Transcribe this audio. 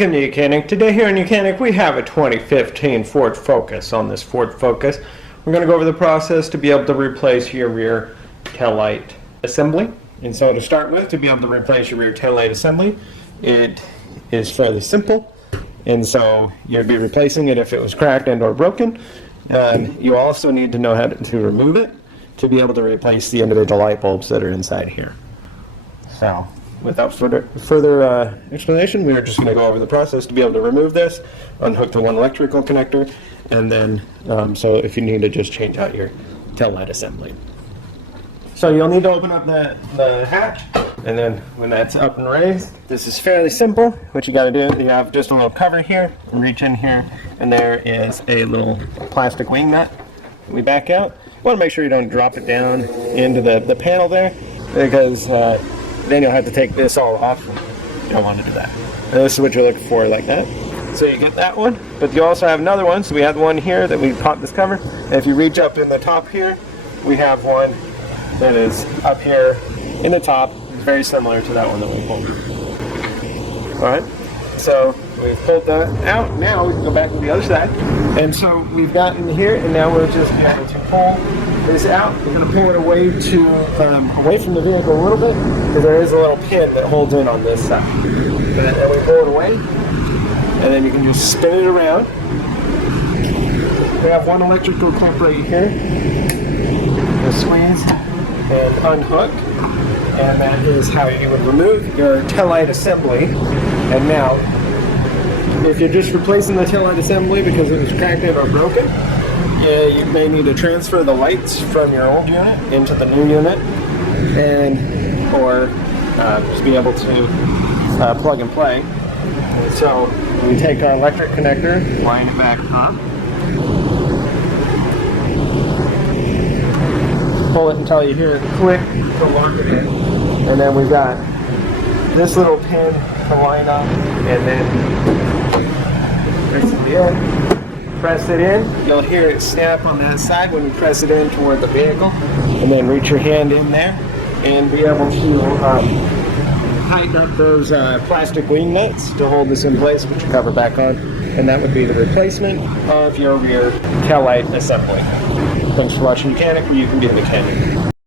Welcome to YOUCANIC. Today here in YOUCANIC we have a 2015 Ford Focus. On this Ford Focus we're going to go over the process to be able to replace your rear tail light assembly. And so to start with, to be able to replace your rear tail light assembly, it is fairly simple. And so you'd be replacing it if it was cracked and or broken. You also need to know how to remove it to be able to replace the individual light bulbs that are inside here. So without further explanation, we are just going to go over the process to be able to remove this, unhook the one electrical connector, and then so if you need to just change out your tail light assembly. So you'll need to open up the hatch, and then when that's up and raised, this is fairly simple. What you got to do, you have just a little cover here, reach in here, and there is a little plastic wing nut. We back out. You want to make sure you don't drop it down into the panel there, because then you'll have to take this all off. You don't want to do that. And this is what you're looking for, like that. So you get that one, but you also have another one. So we have one here that we popped this cover. And if you reach up in the top here, we have one that is up here in the top. It's very similar to that one that we pulled. All right. So we've pulled that out. Now we can go back to the other side. And so we've gotten here, and now we'll just be able to pull this out. We're going to pull it away from the vehicle a little bit, because there is a little pin that holds in on this side. And we pull it away, and then you can just spin it around. We have one electrical clip right here. You squeeze and unhook, and that is how you would remove your tail light assembly. And now, if you're just replacing the tail light assembly because it was cracked or broken, you may need to transfer the lights from your old unit into the new unit, or just be able to plug and play. So we take our electric connector, line it back up, pull it until you hear it click to lock it in, and then we've got this little pin to line up, and then press it in. Press it in, you'll hear it snap on that side when you press it in toward the vehicle, and then reach your hand in there and be able to tighten up those plastic wing nuts to hold this in place, put your cover back on, and that would be the replacement of your rear tail light assembly. Thanks for watching YOUCANIC, where you can be a mechanic.